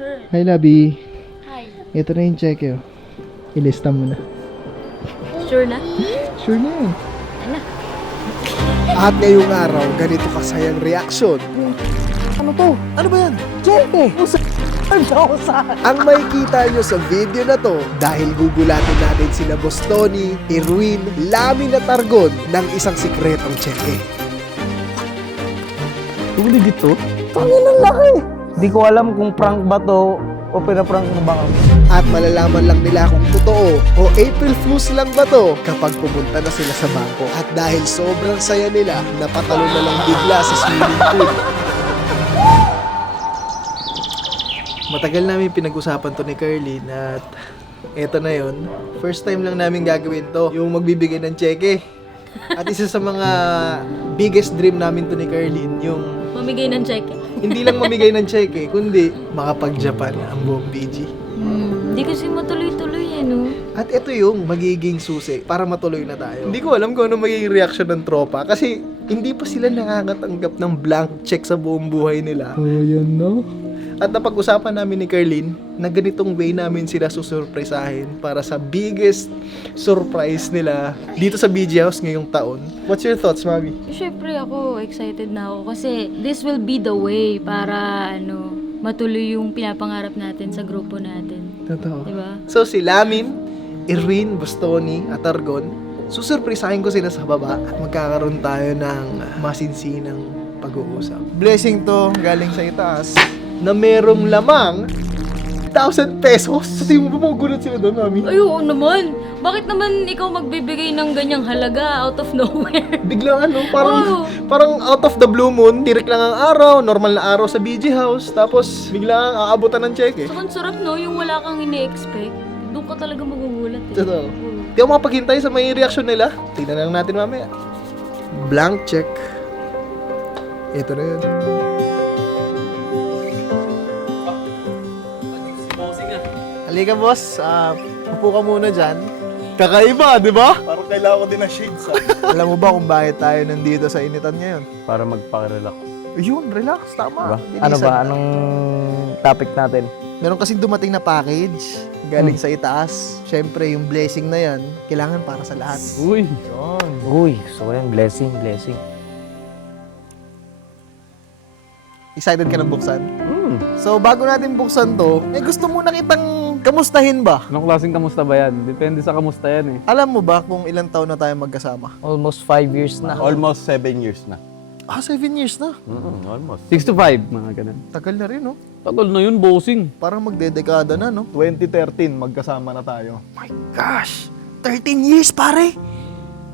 hurt. Hi, Labi. Hi. Ito na yung check, oh. Ilista mo na. Sure na? Sure na yun. Ano? At ngayong araw, ganito kasayang reaksyon. Ano to? Ano ba yan? Check eh! Ang makikita nyo sa video na to dahil gugulatin natin sila Boss Tony, Irwin, Lamin at Argon ng isang sikretong cheque. Legit to? Tangin ang laki! Di ko alam kung prank ba to o pinaprank mo ba kami. At malalaman lang nila kung totoo o April Fools lang ba to kapag pumunta na sila sa bangko. At dahil sobrang saya nila, napatalo na lang bigla sa swimming pool. Matagal namin pinag-usapan to ni Carlin at eto na yon. First time lang namin gagawin to, yung magbibigay ng cheque. At isa sa mga biggest dream namin to ni Carlin, yung Mamigay ng check. hindi lang mamigay ng cheque, kundi makapag-Japan ang buong BG. Hindi kasi matuloy-tuloy no? At ito yung magiging susi para matuloy na tayo. Hindi ko alam kung ano magiging reaction ng tropa kasi hindi pa sila nakakatanggap ng blank check sa buong buhay nila. Oh, yun no? At napag-usapan namin ni Carlin na ganitong way namin sila susurpresahin para sa biggest surprise nila dito sa BG House ngayong taon. What's your thoughts, Mami? Siyempre ako, excited na ako kasi this will be the way para matuloy yung pinapangarap natin sa grupo natin. Totoo. Diba? So si Lamin, Irwin, Bostoni, at Argon, susurpresahin ko sila sa baba at magkakaroon tayo ng masinsinang pag-uusap. Blessing to galing sa itaas na merong lamang 1,000 pesos. Sa tingin mo ba magugulat sila doon, Mami? Ay, oo naman. Bakit naman ikaw magbibigay ng ganyang halaga out of nowhere? Biglang Oo. parang out of the blue moon, tirik lang ang araw, normal na araw sa BG House, tapos biglang aabutan ng cheque. So, ang sarap no, yung wala kang ini-expect. Doon ka talaga magugulat eh. Totoo. Hindi ako makapaghintay sa may reaction nila. Tingnan lang natin mamaya. Blank check. Ito na yun. Halika boss, upo ka muna dyan. Kakaiba, di ba? Parang kailangan ko din ng shades. Alam mo ba kung bakit tayo nandito sa initan ngayon? Para magpaka-relax. Yun, relax, tama. Diba? Ano Linisan ba? na. Anong topic natin? Meron kasing dumating na package galing sa itaas. Siyempre, yung blessing na yan, kailangan para sa lahat. Uy! Yun. Uy! So yan, blessing, blessing. Excited ka na buksan? So, bago natin buksan to, gusto muna kitang kamustahin ba? Anong klaseng kamusta ba yan? Depende sa kamusta yan eh. Alam mo ba kung ilang taon na tayo magkasama? Almost 5 years na. Almost 7 years na. 7 years na. Almost. 6 to 5, mga ganun. Tagal na rin, no? Tagal na yun, bossing. Parang magdedekada na, no? 2013, magkasama na tayo. My gosh! 13 years, pare!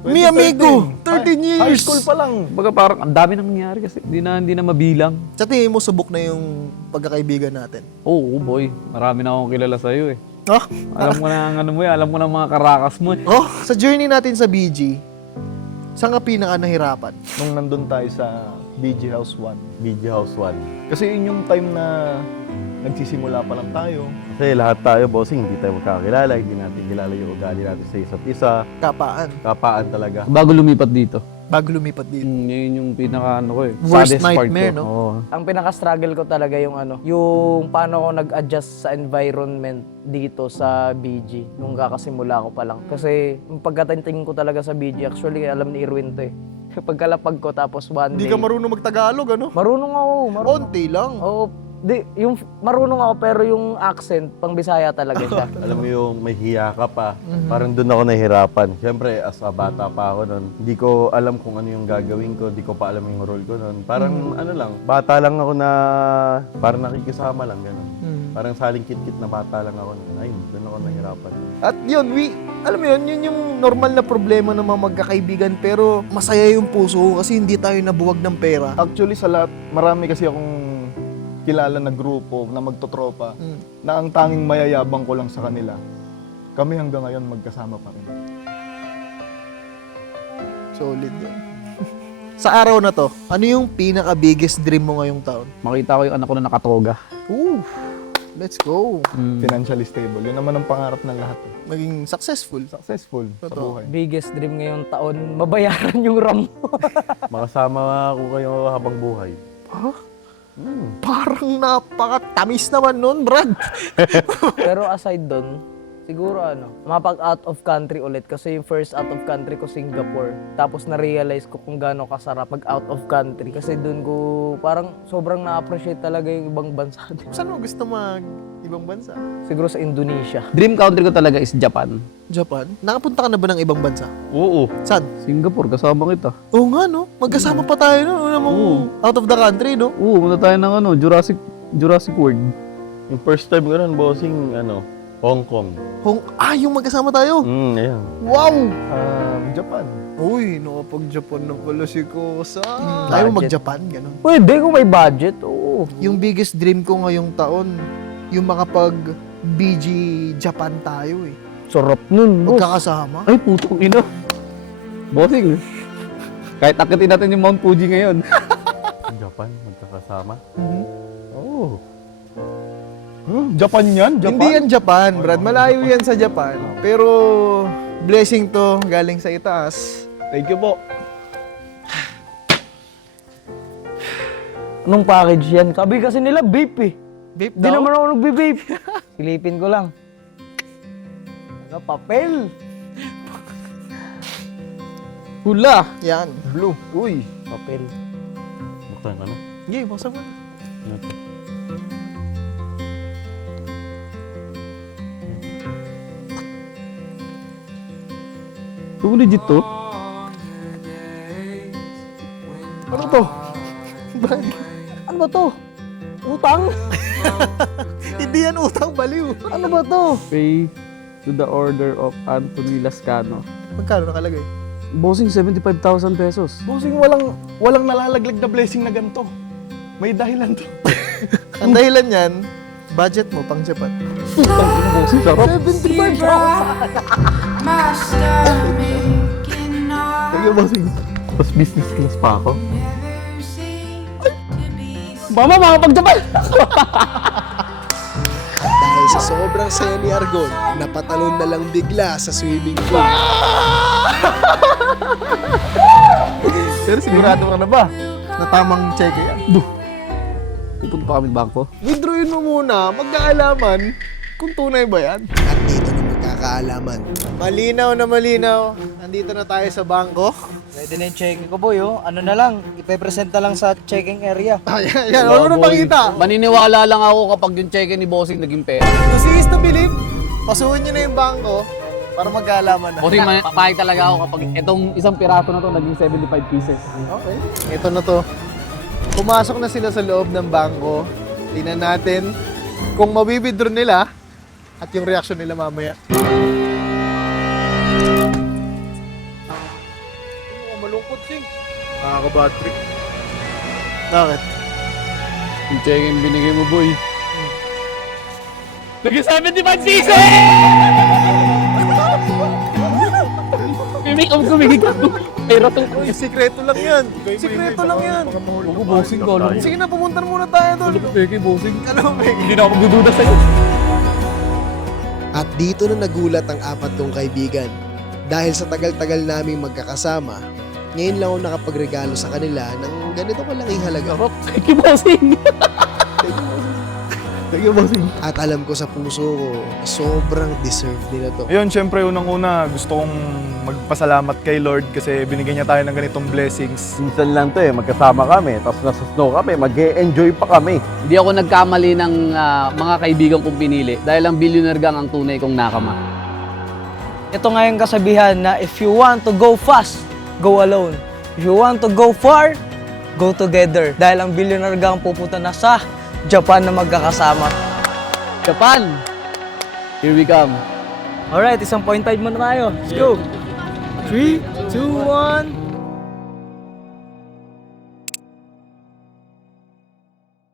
Mi amigo! 13 years! High school pa lang. Baga parang ang dami nang nangyari kasi hindi na mabilang. Sa tingin mo, subok na yung pagkakaibigan natin. Oo, boy. Marami na akong kilala sa'yo eh. Oh? Alam mo na ang ano mo eh. Alam mo na ang mga karakas mo eh. Oh, sa journey natin sa BG, saan ka pinaka nahirapan? Nung nandun tayo sa BG House 1. BG House 1. Kasi yun yung time na nagsisimula pa lang tayo. Kasi lahat tayo, bossing, hindi tayo magkakilala. Hindi natin kilala yung ugali natin sa isa't isa. Kapaan. Kapaan talaga. Bago lumipat dito. Bago lumipat dito. Yun yung pinaka ano ko eh. Worst saddest part nightmare, ko. no? Oo. Ang pinaka-struggle ko talaga yung yung paano ako nag-adjust sa environment dito sa BG nung kakasimula ko pa lang. Kasi yung pagkatingin ko talaga sa BG, actually alam ni Irwin to eh. Pagkalapag ko tapos one Hindi day. ka marunong magtagalog, ano? Marunong ako, marunong. Konti lang. Oo, yung marunong ako pero yung accent pang Bisaya talaga siya. Alam mo yung may hiya ka pa. Parang doon ako nahihirapan. Siyempre, as a bata pa ako noon, hindi ko alam kung ano yung gagawin ko. Hindi ko pa alam yung role ko noon. Parang ano lang, bata lang ako na parang nakikisama lang, gano'n. Parang saling kit-kit na bata lang ako noon. Ayun, doon ako nahihirapan. At yun, alam mo yun yung normal na problema ng mga magkakaibigan pero masaya yung puso ko kasi hindi tayo nabuwag ng pera. Actually, sa lahat, marami kasi akong kilala na grupo na magtotropa na ang tanging mayayabang ko lang sa kanila. Kami hanggang ngayon magkasama pa rin. Solid yun. Sa araw na to, ano yung pinaka-biggest dream mo ngayong taon? Makita ko yung anak ko na nakatoga. Ooh, let's go. Financially stable. Yun naman ang pangarap ng lahat. Maging successful. Successful sa Totoo. buhay. Biggest dream ngayong taon, mabayaran yung RAM mo. Makasama ako kayo habang buhay. Parang napakatamis naman nun, Brad. Pero aside doon, siguro mapag out of country ulit kasi yung first out of country ko Singapore. Tapos na-realize ko kung gaano kasarap pag out of country kasi doon ko parang sobrang na-appreciate talaga yung ibang bansa. Saan mo gusto ibang bansa? Siguro sa Indonesia. Dream country ko talaga is Japan. Japan? Nakapunta ka na ba ng ibang bansa? Oo. Saan? Singapore, kasama kita. Oo nga, no? Magkasama pa tayo, no? Una mong out of the country, no? Oo, muna tayo ng Jurassic World. Yung first time ko nun, bossing, Hong Kong. Yung magkasama tayo? Ayan. Wow! Japan. Uy, nakapag-Japan na pala si Kosa. Tayo mag-Japan, ganun. Pwede kung may budget, oo. Yung biggest dream ko ngayong taon, yung makapag-BG Japan tayo eh. Sarap nun, boss. Magkakasama. Ay, putong ina. Bossing, kahit akitin natin yung Mount Fuji ngayon. Japan, magkakasama. Oo. Japan yan? Japan? Hindi yan Japan, Brad. Malayo yan sa Japan. Pero blessing to galing sa itaas. Thank you po. Anong package yan? Sabi kasi nila vape eh. Vape Di daw? naman ako nagbe-vape. Silipin ko lang. Papel. Hula. Yan. Blue. Uy. Papel. Buksan ka na. Sige, buksan mo. Ito legit to? Ano to? Brad, Ano ba to? Utang? hindi yan utang, baliw. Ano ba to? Pay to the order of Anthony Lascano. Magkano nakalagay? Bossing, 75,000 pesos. Bossing, walang nalalaglag na blessing na ganito. May dahilan to. Ang dahilan yan, budget mo pang Japan. Bossing, sarap. 75,000! Thank you, bossing. Tapos business class pa ako. Mama, makapag-Japan! At dahil sa sobrang saya ni Argon, napatalon na lang bigla sa swimming pool. Pero sigurado ka na ba na tamang check yan? Pupunta pa kami bangko. Withdrawin mo muna, magkaalaman kung tunay ba yan. At dito na magkakaalaman. Malinaw na malinaw. Nandito na tayo sa bangko. Pwede na yung checking ko, boy. Oh. Ano na lang, ipepresent na lang sa checking area. Ayan, yan. Ano na pakita? Maniniwala lang ako kapag yung check-in ni bossing naging pera. To see is to believe. Pasuhin nyo na yung bangko para magkaalaman na. Bossing, papayag talaga ako kapag itong isang piraso na to naging 75 pieces. Okay. Ito na to. Pumasok na sila sa loob ng bangko. Tingnan natin kung mabibidro nila at yung reaction nila mamaya. Malungkot, Sing. Nakaka-bad trip. Bakit? Yung check-in binigay mo, boy. Naging 75 pieces! Make up kumigig ako. Pero to. Uy, sikreto lang yan. Sikreto lang yan. Ako, bossing ko. Alam mo. Sige na, pumunta na muna tayo doon. Peke, bossing. Ano, Meg? Hindi na ako magdududa sa'yo. At dito na nagulat ang apat kong kaibigan. Dahil sa tagal-tagal naming magkakasama, ngayon lang ako nakapagregalo sa kanila ng ganito kalaking halaga. Thank you, bossing. Thank you, bossing. At alam ko sa puso ko, sobrang deserve nila to. Ayun, syempre, unang-una, gusto kong magpasalamat kay Lord kasi binigyan niya tayo ng ganitong blessings. Minsan lang to magkasama kami, tapos nasa snow kami, mag-e-enjoy pa kami. Hindi ako nagkamali ng mga kaibigan kong pinili dahil ang billionaire gang ang tunay kong nakama. Ito nga yung kasabihan na if you want to go fast, go alone. If you want to go far, go together. Dahil ang billionaire gang pupunta na sa Japan na magkakasama. Japan! Here we come. Alright, 1.5 muna tayo. Let's go! 3, 2, 1...